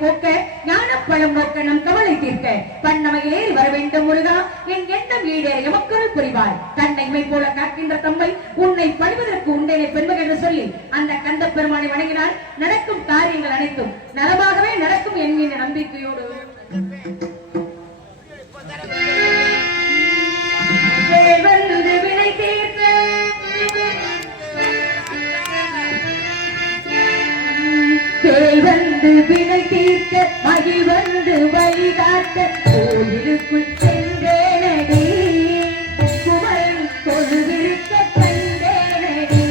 முயன்றதை ஞான பழம் நோக்க நம் கவலை தீர்க்க. பண்ணமையில் ஏறி வர வேண்டும் முருகா. என் எண்ணம் ஈடேற எமக்கருள் புரிவாய். தன்னை மை போல காக்கின்ற தம்மை உன்னை பணிவதற்கு உண்டேனை பெண்மகள் என்று சொல்லி அந்த கந்த பெருமானை வணங்கினால் நடக்கும் காரியங்கள் அனைத்தும் நலமாகவே நடக்கும் என்கின்ற நம்பிக்கையோடு வந்து வினை தீர்க்க மகி வந்து வழிகாட்ட கோயிலுக்குள் சென்றேனடி குமரன் கொழுவிருக்க கண்டேனடி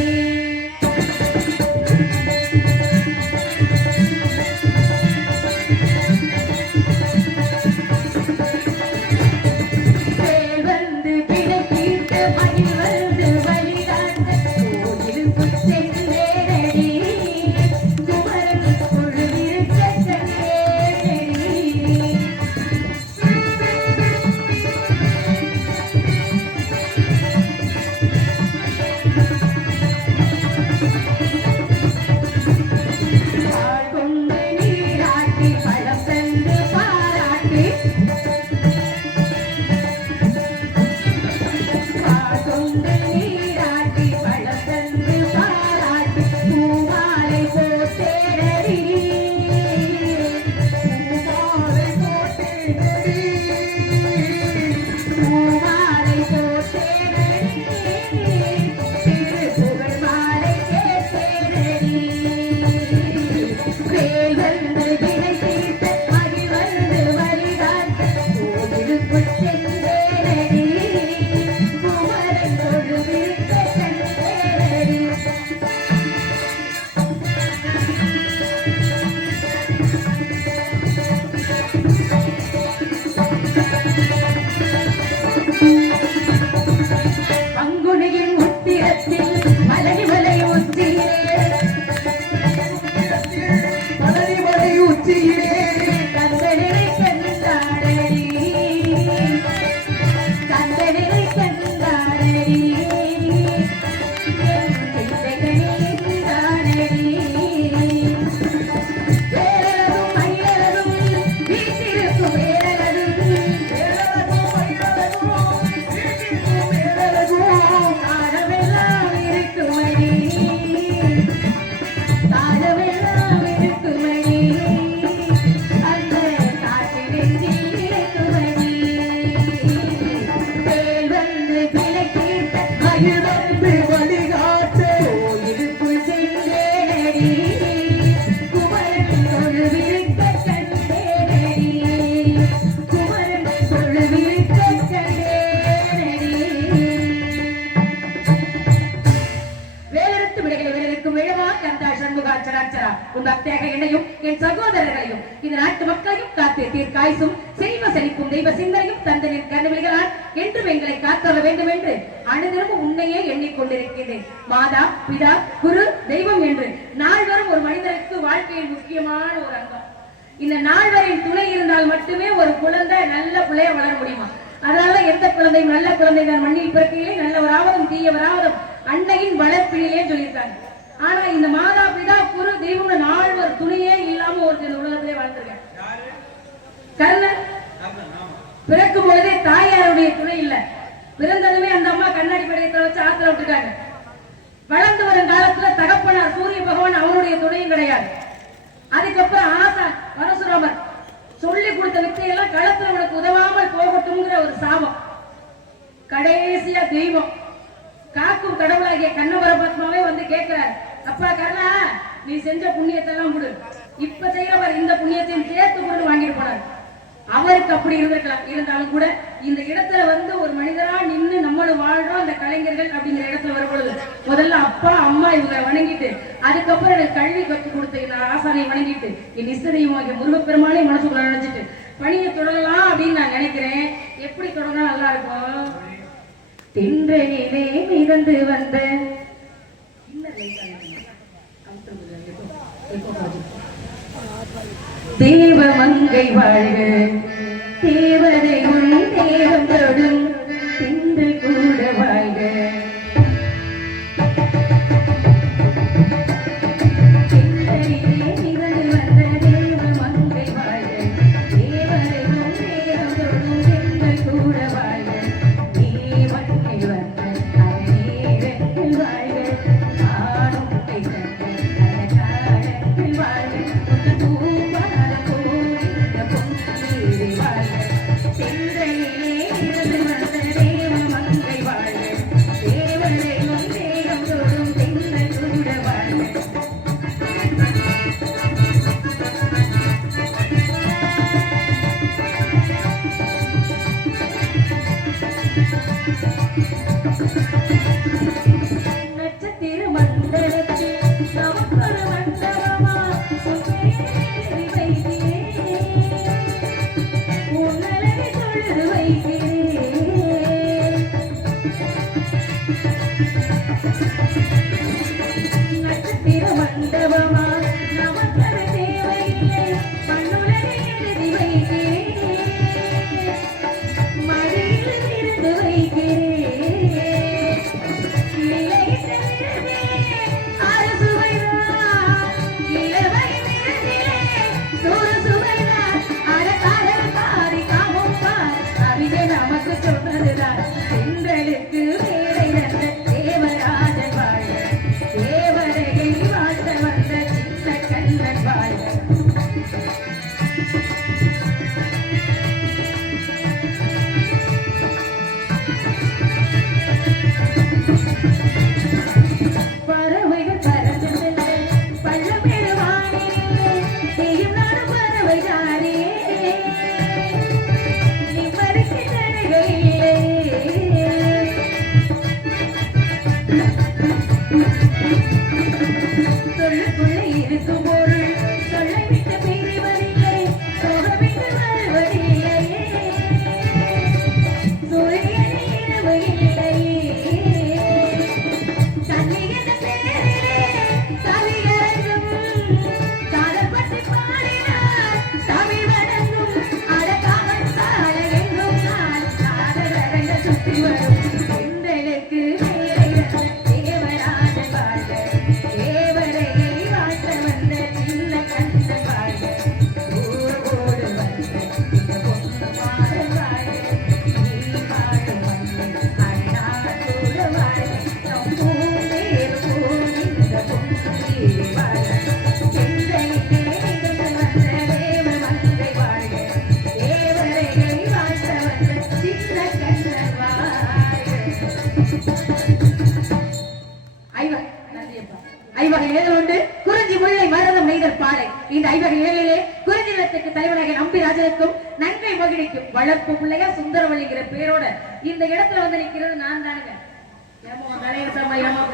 வந்து வினை தீர்க்க மகி வந்து வழிகாட்ட கோயிலுக்குள் சென்ற நல்லவராவதும் தீயவராவதும் அன்னையின் வளர்ப்பிலே சொல்லியிருக்காங்க. ஆனா இந்த மாதா பிதா குரு தெய்வம் நால்வர் துணையே இல்லாம ஒரு இந்த உலகத்திலே வாழ்ந்திருக்காங்க கர்ணன். பிறக்கும் பொழுதே தாயாருடைய துணை இல்ல. பிறந்ததுமே அந்த அம்மா கண்ணாடி படையத்தை வச்சு ஆத்துல விட்டுட்டாங்க. வளர்ந்து வரும் காலத்துல தகப்பனார் சூரிய பகவான் அவனுடைய துணையும் கிடையாது. அதுக்கப்புறம் ஆசான் பரசுராமர் சொல்லி கொடுத்த வித்தையெல்லாம் களத்துல உனக்கு உதவாமல் போகட்டும்ங்கிற ஒரு சாபம். கடைசியா தெய்வம். காக்கும் கடவுளாகிய கண்ண பரமாத்மாவே வந்து கேட்கிறார் அப்பா கர்ணா நீ செஞ்ச புண்ணியத்தை எல்லாம் கொடு. இப்ப செய்யறவர் இந்த புண்ணியத்தையும் சேர்த்து கொண்டு வாங்கிட்டு போனார் அவருக்கு அப்படி இருந்திருக்கலாம். இருந்தாலும் கூட இந்த இடத்துல வந்து ஒரு மனிதரா நின்னு நம்மளும் வாழ்றோம் அந்த கலைஞர்கள் அப்படிங்கிற இடத்துல வரும்பொழுது முதல்ல அப்பா அம்மா இவங்க வணங்கிட்டு அதுக்கப்புறம் எனக்கு கல்வி கற்றுக் கொடுத்த இந்த ஆசானை வணங்கிட்டு என் இசதையும் தெய்வமாகிய முருகப்பெருமானே மனசுக்குள்ள நினைச்சிட்டு பணியை தொடரலாம் அப்படின்னு நான் நினைக்கிறேன். எப்படி தொடங்கினா நல்லா இருக்கும். தின்றையிலே மிதந்து வந்த தேவ மங்கை வாழ்க. தேவதை உன்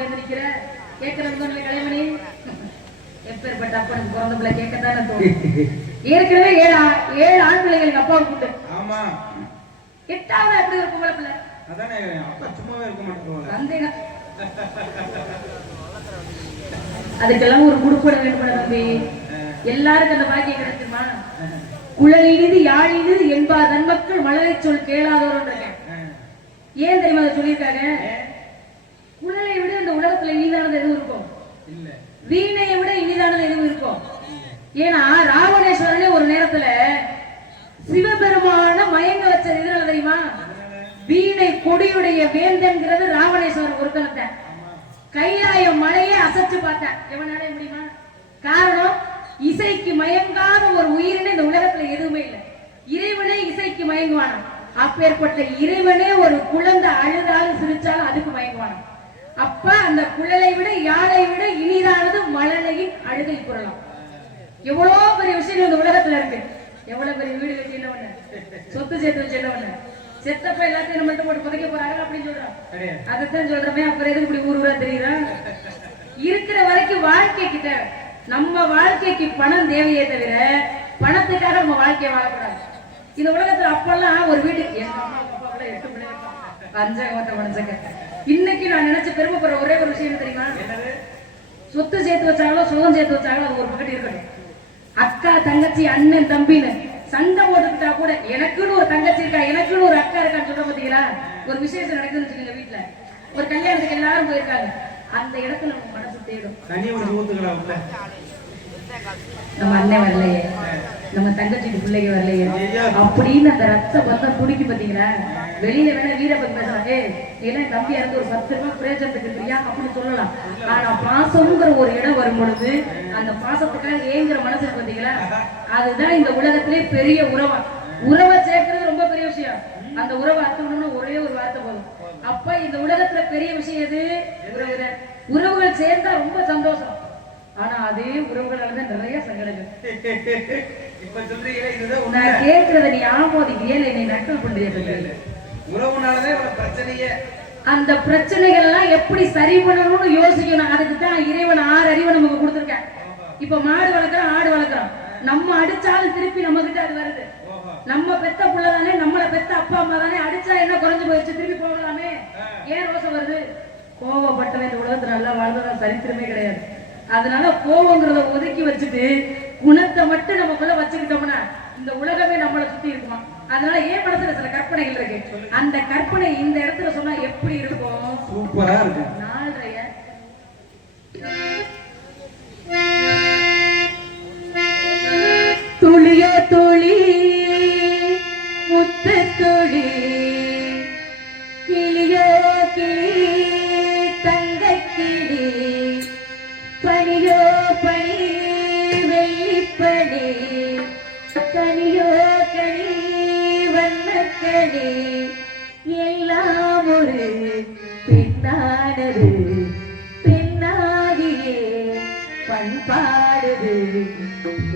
ஏமா கணேசம்மா ஏமா வந்து நிக்கிற கேட்கறது கலைமணி எப்பேற்பட்ட அப்பனுக்கு பிறந்த பிள்ளை கேட்கத்தானே தோணும். ஏற்கனவே ஏழு ஆ- ஏழு ஆண் பிள்ளைகள் எங்க அப்பாவுக்கு உண்டு ஆமா. எட்டாவது எப்படி ஒரு பொம்பளை பிள்ளை? அதானே அப்பா சும்மாவே இருக்க மாட்டேங்குது சந்தேகம் அதுக்கெல்லாம் ஒரு குடுப்பட வேண்டுமா தம்பி. எல்லாருக்கும் அந்த பாக்கியம் கிடைக்குமா குழலினிது யாழினிது என்பார் நன்மக்கள் மலரை சொல் கேளாதோர் ஏன் தெரியுமா அதை சொல்லியிருக்காங்க? குழலை விட இந்த உலகத்துல இனிதானது எதுவும் இருக்கும்? வீணையை விட இனிதானது எதுவும் இருக்கும்? ஏன்னா ராவணேஸ்வரனே ஒரு நேரத்துல சிவபெருமான மயங்க வச்சது எதுனால தெரியுமா? வீணை கொடியுடைய வேந்தன்கிறது ராவணேஸ்வரன் ஒருத்தனத்தை. கைலாய மலையே அசைச்சு பார்த்தேன் எவனால முடியுமா? காரணம் இசைக்கு மயங்காத ஒரு உயிரினை இந்த உலகத்துல எதுவுமே இல்லை. இறைவனே இசைக்கு மயங்குவானாம். அப்பேற்பட்ட இறைவனே ஒரு குழந்தை அழுதாலும் சிரிச்சாலும் அதுக்கு மயங்குவானாம். அப்ப அந்த குழலை விட யாழை விட இனிதானது மழலையின் அழுகை குரலாம். எவ்வளவு பெரிய விஷயம் இந்த உலகத்துல இருக்கு. எவ்வளவு பெரிய வீடு கட்டி என்ன பண்ண சொத்து சேர்த்து வச்சு என்ன பண்ண செத்தப்ப எல்லாத்தையும் மட்டும் போட்டு புதைக்க போறாங்க அப்படின்னு சொல்றோம் கிடையாது. அதைத்தான் சொல்றமே அப்புறம் எதுக்கு இப்படி ஊர் ஊரா தெரியுதா? இருக்கிற வரைக்கும் வாழ்க்கைக்கு தேவை நம்ம வாழ்க்கைக்கு பணம் தேவையே தவிர பணத்துக்காக நம்ம வாழ்க்கையை வாழக்கூடாது. இந்த உலகத்துல அப்பெல்லாம் ஒரு வீடு எங்க அம்மா அப்பா எட்டு பிள்ளைங்க பஞ்சகமத்த மனுஷங்க இன்னைக்கு நான் நினைச்ச பெருமைப்படுற ஒரே ஒரு விஷயம் தெரியுமா? சொத்து சேர்த்து வச்சாங்களோ சுகம் சேர்த்து வச்சாங்களோ அது ஒரு பக்கத்து இருக்கட்டும். அக்கா தங்கச்சி அண்ணன் தம்பின்னு சண்டை போட்டுக்கிட்டா கூட எனக்குன்னு ஒரு தங்கச்சி இருக்கா எனக்குன்னு ஒரு அக்கா இருக்கான்னு சொல்ற பாத்தீங்களா? ஒரு விசேஷம் நடக்குதுன்னு வச்சுக்கோங்க வீட்டுல ஒரு கல்யாணத்துக்கு எல்லாரும் போயிருக்காங்க. அந்த இடத்துல நம்ம மனசு தேடும். நம்ம அண்ணன் வரலையே. நம்ம தங்கச்சிக்கு பிள்ளைங்க வரலையே? அப்படின்னு அந்த ரத்த பத்தம் குடிக்கு பாத்தீங்களா? வெளியில வேணா வீரப்பன் பேசுறாங்க ஏன்னா என் தம்பி இறந்து ஒரு பத்து ரூபாய் பிரயோஜனத்துக்கு இருக்கியா? அப்படின்னு சொல்லலாம். ஆனா பாசம்ங்கிற ஒரு இடம் வரும் பொழுது அந்த பாசத்துக்காக ஏங்குற மனசு பாத்தீங்களா? அதுதான் இந்த உலகத்திலே பெரிய உறவா. உறவை சேர்க்கறது ரொம்ப பெரிய விஷயம். அந்த உறவை அர்த்தம்னா ஒரே ஒரு வார்த்தை போதும். அப்ப இந்த உலகத்துல பெரிய விஷயம் எது? உறவுகள் சேர்ந்தா ரொம்ப சந்தோஷம். ஆனா அதே உறவுகளால தான் நிறைய சங்கடங்கள். இப்ப சொல்றீங்களே இதுதான் நான் கேட்கறத நீ ஆமோதிக்கிறியா இல்லை நீ நக்கல் பண்றியா? உறவுனாலதான் இவ்வளவு பிரச்சனையே. அந்த பிரச்சனைகள் எல்லாம் எப்படி சரி பண்ணணும்னு யோசிக்கணும். அதுக்கு தான் இறைவன் ஆறு அறிவை நமக்கு கொடுத்துருக்கேன். இப்ப மாடு வளர்க்குறோம் ஆடு வளர்க்குறோம். நம்ம அடிச்சாலும் திருப்பி நம்ம கிட்ட அது வருது. நம்ம பெத்த புள்ள தானே நம்மள பெத்த அப்பா அம்மா தானே அடிச்சா என்ன குறைஞ்சு போயிடுச்சு? திருப்பி போகலாமே. ஏன் ரோசம் வருது? கோவப்பட்டவன் இந்த உலகத்துல நல்லா வாழ்ந்ததா சரித்திரமே கிடையாது. அதனால கோவங்கிறத ஒதுக்கி வச்சுட்டு குணத்தை மட்டும் நமக்குள்ள வச்சுக்கிட்டோம்னா இந்த உலகமே நம்மளை சுத்தி இருக்குமா? அதனால ஏன் மனசுல சில கற்பனைகள் இருக்கு. அந்த கற்பனை இந்த இடத்துல சொன்னா எப்படி இருக்கும்? சூப்பரா இருக்கு. நாலரைய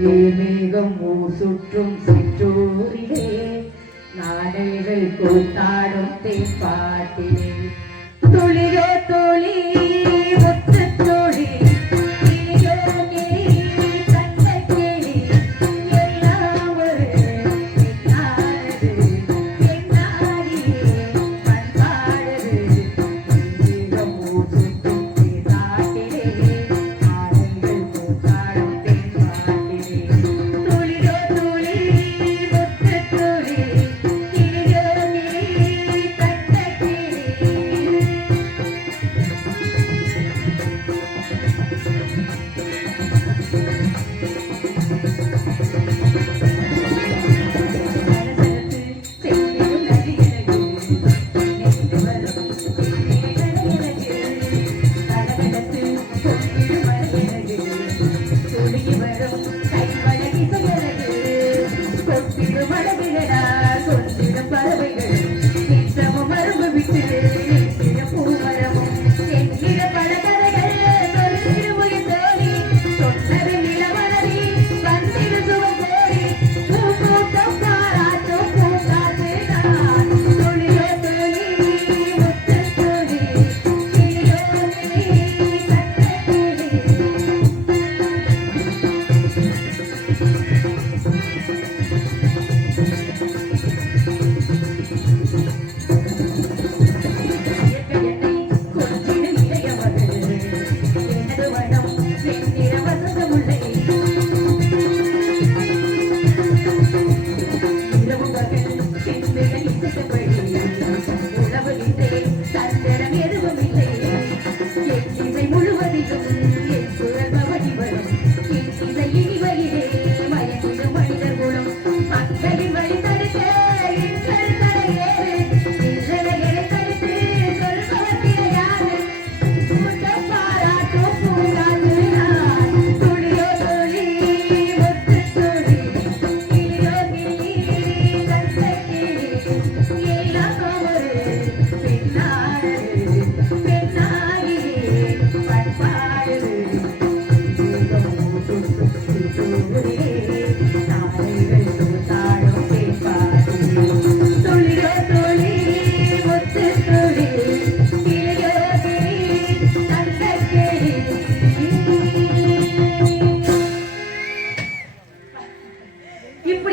மேகம் ஊர் சுற்றும் சிற்றூரிலே நாடைகள் கூத்தாடும் தேப்பாட்டிலே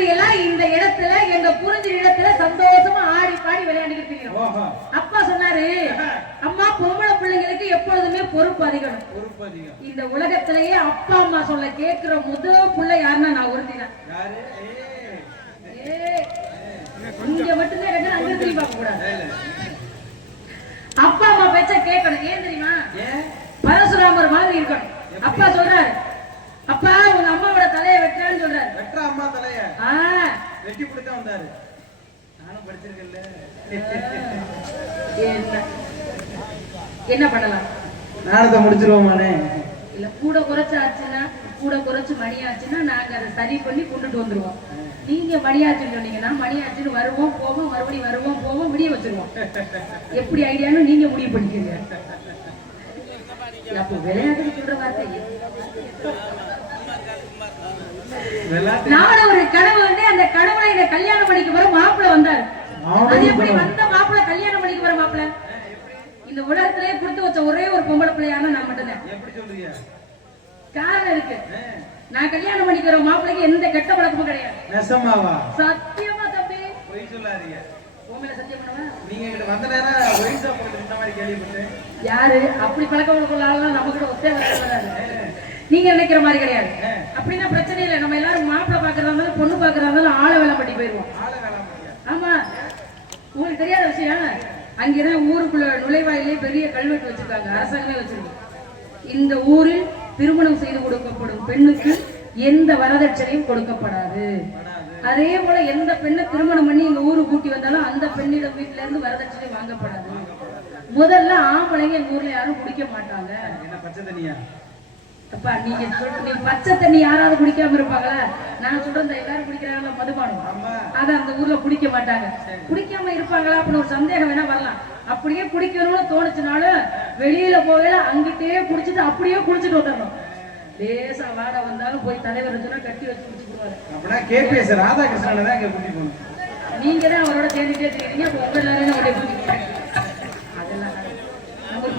இப்படி எல்லாம் இந்த இடத்துல எங்க புரிஞ்ச இடத்துல சந்தோஷமா ஆடி பாடி விளையாண்டுக்கிட்டு இருக்கிறோம் அப்பா சொன்னாரு அம்மா பொம்பளை பிள்ளைங்களுக்கு எப்பொழுதுமே பொறுப்பு அதிகம். இந்த உலகத்திலேயே அப்பா அம்மா சொல்ல கேட்கிற முதல் பிள்ளை யாருன்னா நான். ஏய், இங்க மட்டும்தான் ரெண்டு அங்க திரும்பி பார்க்க கூடாது. அப்பா அம்மா பேச்ச கேட்கணும். ஏன் தெரியுமா? பரசுராமர் மாதிரி இருக்கணும். அப்பா சொல்றாரு அப்பா உங்க அம்மாவோட தலையை வெட்டுறான்னு சொல்றாரு. வெட்டுற அம்மா தலைய. வெட்டி பிடித்தான் வந்தாரு. நானும் படிச்சிருக்கேன்ல. என்ன? என்ன பண்ணலாம்? நாடத்தை முடிச்சிருவோமானே? இல்ல கூட குறைச்சு ஆச்சுன்னா கூட குறைச்சு மணி ஆச்சுன்னா நாங்க அதை சரி பண்ணி கொண்டுட்டு வந்துருவோம். நீங்க மணியாச்சுன்னு சொன்னீங்கன்னா மணியாச்சுன்னு வருவோம் போவோம் மறுபடியும் வருவோம் போவோம் முடிய வச்சிருவோம். எப்படி ஐடியான்னு நீங்க முடிவு பண்ணிக்கோங்க. அப்போ விளையாட்டு சொல்ற வார்த்தை விளையாட்டு நானும் ஒரு கனவு வந்து அந்த கனவுல என்ன கல்யாணம் பண்ணிக்க வர மாப்பிள்ளை வந்தாரு. அது எப்படி வந்த மாப்பிள்ளை கல்யாணம் பண்ணிக்க மாப்பிள்ளை? இந்த உலகத்திலேயே கொடுத்து வச்ச ஒரே ஒரு பொம்பளை பிள்ளையான நான் மட்டும்தான். காரணம் இருக்கு. நான் கல்யாணம் பண்ணிக்கிற மாப்பிள்ளைக்கு எந்த கெட்ட பழக்கமும் கிடையாது. நெசமாவா? சத்தியமா தம்பி. பொய் சொல்லாதீங்க. உண்மையில சத்தியம் பண்ணுவா நீங்க இங்கிட்ட வந்த நேரம் ஒயின்ஸா போட்டு இந்த மாதிரி கேள்விப்பட்டேன். யாரு? அப்படி பழக்கம் வழக்கம் நம்ம கூட ஒத்தே நீங்க நினைக்கிற மாதிரி கிடையாது. அப்படின்னா பிரச்சனை இல்லை. நம்ம எல்லாரும் மாப்பிள்ளை பாக்குறதா இருந்தாலும் பொண்ணு பாக்குறதா இருந்தாலும் ஆளை வேலை பண்ணி போயிருவோம் ஆமா. உங்களுக்கு தெரியாத விஷயம். அங்கதான் ஊருக்குள்ள நுழைவாயிலே பெரிய கல்வெட்டு வச்சிருக்காங்க. அரசாங்கமே வச்சிருக்கு. இந்த ஊரில் திருமணம் செய்து கொடுக்கப்படும் பெண்ணுக்கு எந்த வரதட்சணையும் கொடுக்கப்படாது. அதே போல எந்த பெண்ணை திருமணம் பண்ணி எங்க ஊரு கூட்டி வந்தாலும் அந்த பெண்ணிடம் வீட்டுல இருந்து வரதட்சணை வாங்கப்படாது. முதல்ல ஆம்பளைங்க எங்க ஊர்ல யாரும் குடிக்க மாட்டாங்க. என்ன பச்சை தண்ணியா? அப்பா நீங்க நீ பச்சை தண்ணி யாராவது குடிக்காம இருப்பாங்களா? நான் சொல்றேன் எல்லாரும் குடிக்கிறாங்களா மதுபானம். அத அந்த ஊர்ல குடிக்க மாட்டாங்க. குடிக்காம இருப்பாங்களா அப்படின்னு ஒரு சந்தேகம் வேணா வரலாம். அப்படியே குடிக்கணும்னு தோணுச்சுனாலும் வெளியில போகல அங்கிட்டே குடிச்சிட்டு அப்படியே குடிச்சிட்டு வந்துடணும் லேசா வாட வந்தாலும் போய் தலைவர் சொன்னா கட்டி வச்சு குடிச்சுடுவாரு அப்படின்னா கேபிஎஸ் ராதாகிருஷ்ணனை தான் இங்க கூட்டி போகணும். நீங்க தான் அவரோட சேர்ந்துட்டே அப்ப உங்க எல்லாரும் அவருடைய கூட்டிட்டு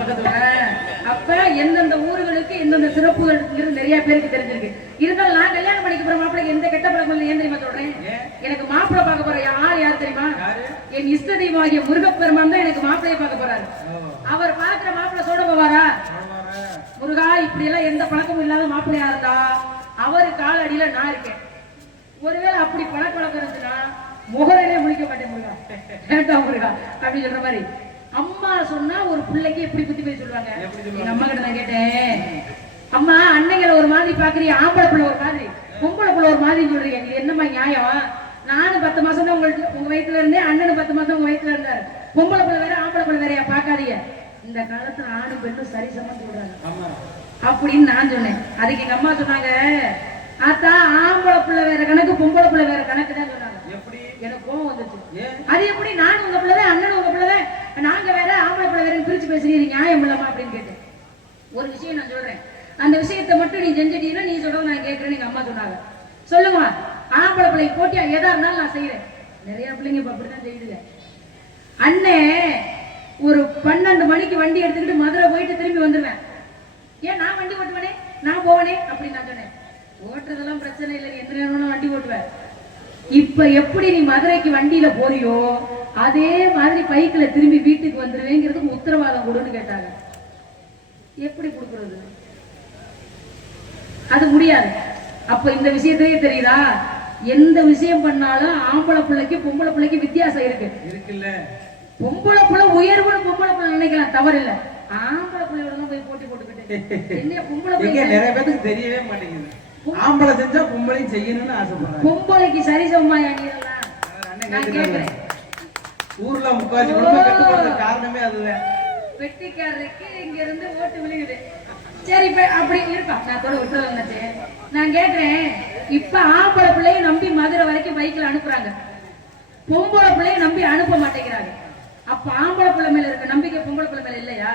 பக்கத்துல. அப்ப எந்தெந்த ஊர்களுக்கு எந்தெந்த சிறப்புகள் நிறைய பேருக்கு தெரிஞ்சிருக்கு. இருந்தாலும் நான் கல்யாணம் பண்ணிக்க போற மாப்பிளைக்கு எந்த கெட்ட பழக்கம் இல்லை ஏன் தெரியுமா சொல்றேன்? எனக்கு மாப்பிள்ளை பார்க்க போற யார் யார் தெரியுமா? என் இஷ்ட தெய்வமாகிய முருகப்பெருமான் தான் எனக்கு மாப்பிளைய பார்க்க போறாரு. அவர் பார்க்கிற மாப்பிள்ளை சொல்ல போவாரா? முருகா இப்படி எல்லாம் எந்த பழக்கமும் இல்லாத மாப்பிள்ளையா இருந்தா அவரு கால் அடியில நான் இருக்கேன். ஒருவேளை அப்படி பழக்க வழக்கம் இருந்துச்சுன்னா முகரனே முழிக்க மாட்டேன் முருகா. வேண்டாம் முருகா? அப்படி சொல்ற மாதிரி. அம்மா சொன்னா ஒரு பிள்ளைக்கு எப்படி புத்தி போய் சொல்லுவாங்க? எங்க அம்மா கிட்ட நான் கேட்டேன். அம்மா அன்னைங்களை ஒரு மாதிரி பாக்குறீ ஆம்பளை பிள்ளை ஒரு மாதிரி பொம்பளை பிள்ளை ஒரு மாதிரி சொல்றீங்க. இது என்னம்மா நியாயம்? நானும் பத்து மாசம் தான் உங்களுக்கு உங்க வயித்துல இருந்தேன் அண்ணனும் பத்து மாசம் உங்க வயித்துல இருந்தாரு. பொம்பளை பிள்ளை வேற ஆம்பளை பிள்ளை வேறையா பாக்காதீங்க இந்த காலத்துல ஆணும் பெண்ணும் சரிசமம் சொல்றாங்க. ஆமா. அப்படின்னு நான் சொன்னேன். அதுக்கு எங்க அம்மா சொன்னாங்க ஆத்தா ஆம்பளை பிள்ளை வேற கணக்கு பொம்பளை பிள்ளை வேற கணக்கு தான் சொன்னாங்க. எப்படி எனக்கு கோவம் வந்துச்சு அது எப்படி நானும் உங்க பிள்ளை அண்ணன் உங்க பிள்ளை நாங்க வேற ஆம்பளை பிள்ளை வேற பிரிச்சு பேசுறீங்க நியாயம் இல்லமா அப்படின்னு கேட்டேன். ஒரு விஷயம் நான் சொல்றேன். அந்த விஷயத்தை மட்டும் நீ செஞ்சிட்டீங்கன்னா நீ சொல்றது நான் கேட்கறேன்னு எங்க அம்மா சொன்னாங்க. சொல்லுங்க ஆம்பளை பிள்ளை போட்டியா எதா இருந்தாலும் நான் செய்யறேன். நிறைய பிள்ளைங்க இப்ப அப்படிதான் செய்யுதுங்க. அண்ணே ஒரு பன்னெண்டு மணிக்கு வண்டி எடுத்துக்கிட்டு மதுரை போயிட்டு திரும்பி வந்துருவேன். ஏன் நான் வண்டி ஓட்டுவேனே? நான் போவனே? அப்படின்னு நான் சொன்னேன். ஓட்டுறதெல்லாம் பிரச்சனை இல்லை எந்த நேரம் வண்டி ஓட்டுவேன். இப்ப எப்படி நீ மதுரைக்கு வண்டியில போறியோ அதே மாதிரி பைக்ல திரும்பி வீட்டுக்கு வந்துருவேங்கிறதுக்கு உத்தரவாதம் கொடுன்னு கேட்டாங்க. எப்படி கொடுக்கறது? அது முடியாது. அப்ப இந்த விஷயத்திலேயே தெரியுதா? எந்த விஷயம் பண்ணாலும் ஆம்பளை பிள்ளைக்கு பொம்பளை பிள்ளைக்கு வித்தியாசம் இருக்கு. இருக்குல்ல. பொம்பளை பிள்ளை உயர்வுன்னு பொம்பளை பிள்ளை நினைக்கலாம் தவறு இல்ல ஆம்பளை பிள்ளையோட போய் போட்டி போட்டுக்கிட்டு. என்ன பொம்பளை பிள்ளை நிறைய பேத்துக்கு தெரியவே மாட்டேங்குது. ஆம்பளை செஞ்சா பொம்பளையும் செய்யணும்னு ஆசைப்படுறாங்க. பொம்பளைக்கு சரிசமமாயா நீ இதெல்லாம் அண்ணன் நான் கேட்டுட்டு கேட்கிறேன் ஊர்ல போறதுக்கு காரணமே அதுதான் வெட்டிக்காரருக்கு இங்க இருந்து ஓட்டு விழுகுது. சரி இப்ப அப்படி இருக்கா நான் தொட விட்டுறது நான் கேக்குறேன். இப்ப ஆம்பளை பிள்ளைய நம்பி மதுரை வரைக்கும் பைக்ல அனுப்புறாங்க. பொம்பளை பிள்ளைய நம்பி அனுப்ப மாட்டேங்கிறாங்க. அப்ப ஆம்பளை பிள்ளை மேல இருக்க நம்பிக்கை பொம்பளை பிள்ளை மேல இல்லையா?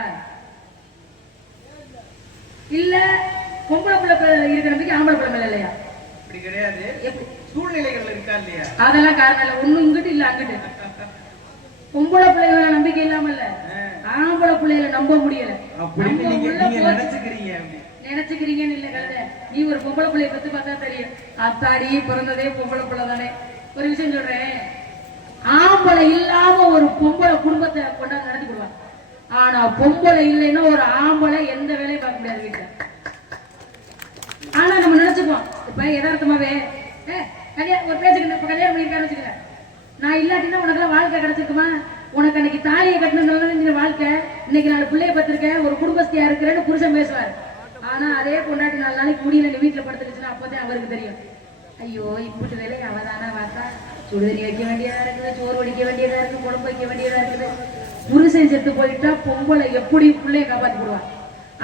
இல்ல. பொம்பளை பிள்ளை மேல இருக்க நம்பிக்கை ஆம்பளை பிள்ளை இல்லையா? அப்படி கிடையாது. சூழ்நிலைகள் இருக்கா இல்லையா? அதெல்லாம் காரணம் இல்ல. ஒண்ணு இங்கிட்டு இல்ல அங்கிட்டு. பொம்பளை பிள்ளைகள நம்பிக்கை இல்லாம இல்ல. ஆம்பளை பிள்ளைகளை நம்ப முடியல. நினைச்சுக்கிறீங்க நினைச்சுக்கிறீங்கன்னு இல்ல கழுத. நீ ஒரு பொம்பளை பிள்ளைய பத்தி பார்த்தா தெரியும். அத்தாடி பிறந்ததே பொம்பளை பிள்ளை தானே. ஒரு விஷயம் சொல்றேன். ஆம்பளை இல்லாம ஒரு பொம்பளை குடும்பத்தை கொண்டாந்து நடத்தி கொடுவாங்க ஆனா பொம்பளை இல்லைன்னா ஒரு ஆம்பளை எந்த வேலையும் பார்க்க முடியாது வீட்டுல. ஆனா நம்ம நினைச்சுப்போம். இப்ப யதார்த்தமாவே ஏ, கல்யாணம் ஒரு பேச்சுக்கு இப்ப கல்யாணம் பண்ணிருக்கான்னு வச்சுக்கங்க நான் இல்லாட்டினா உனக்கெல்லாம் வாழ்க்கை கிடைச்சிருக்குமா? உனக்கு அன்னைக்கு தாலியை கட்டணுங்கிறது வாழ்க்கை இன்னைக்கு நாலு பிள்ளைய பத்திருக்கேன் ஒரு குடும்பஸ்தியா இருக்கிறேன்னு புருஷன் பேசுவார். ஆனா அதே பொண்டாட்டி நாலு நாளைக்கு முடியல நீ வீட்டுல படுத்துருச்சுன்னா அப்பதான் அவருக்கு தெரியும். ஐயோ இப்படி வேலை அவதானா பார்த்தா சுடுதண்ணி வைக்க வேண்டியதா இருக்குது சோறு வடிக்க வேண்டியதா இருக்கு குழம்பு வைக்க வேண்டியதா இருக்குது. புருஷன் செத்து போயிட்டா பொம்பளை எப்படி பிள்ளைய காப்பாத்தி போடுவா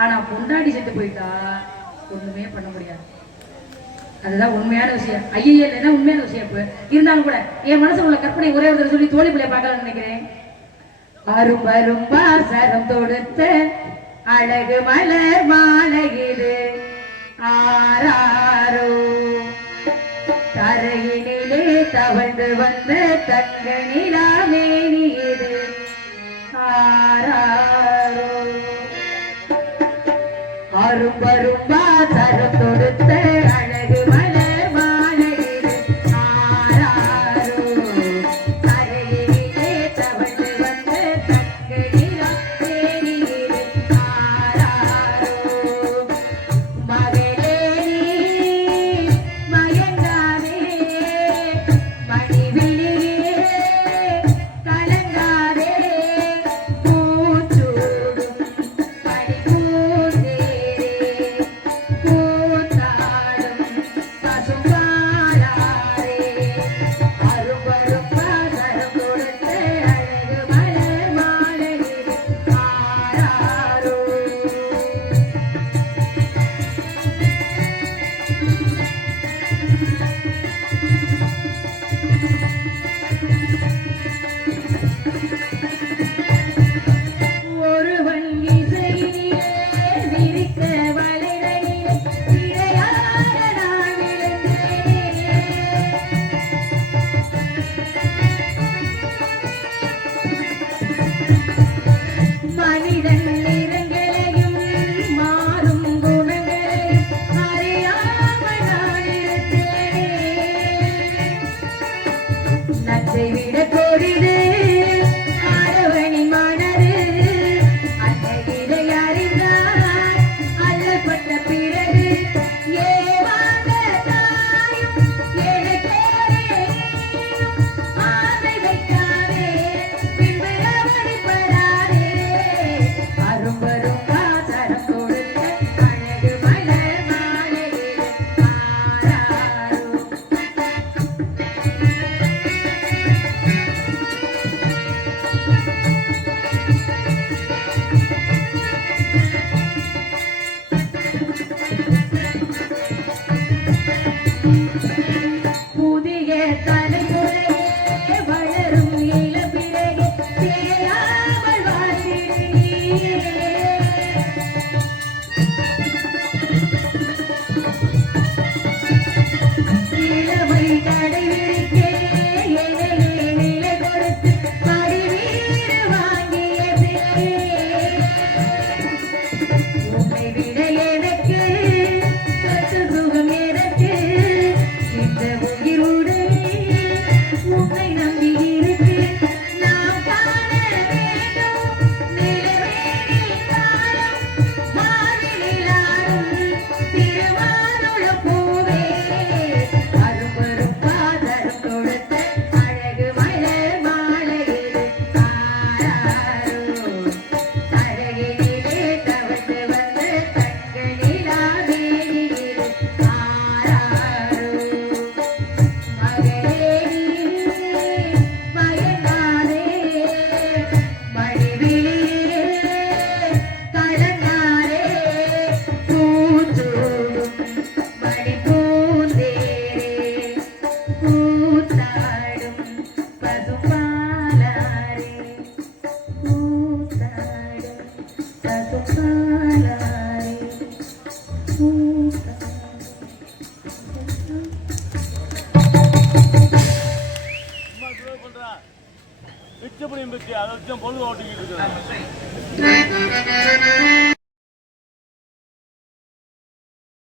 ஆனா பொண்டாட்டி செத்து போயிட்டா ஒண்ணுமே பண்ண முடியாது. அதுதான் உண்மையான விஷயம். ஐயா இல்லைன்னா உண்மையான விஷயம் இருந்தாலும் கூட என் மனசு உள்ள கற்பனை ஒரே ஒரு சொல்லி தோழி பிள்ளைய பார்க்கலாம்னு நினைக்கிறேன். அரும் அரும் பாசரம் தொடுத்த அழகு மலர் மாலையிலே ஆராரோ தரையினிலே தவழ்ந்து வந்த தங்க நிலாமேனியிடு ஆரா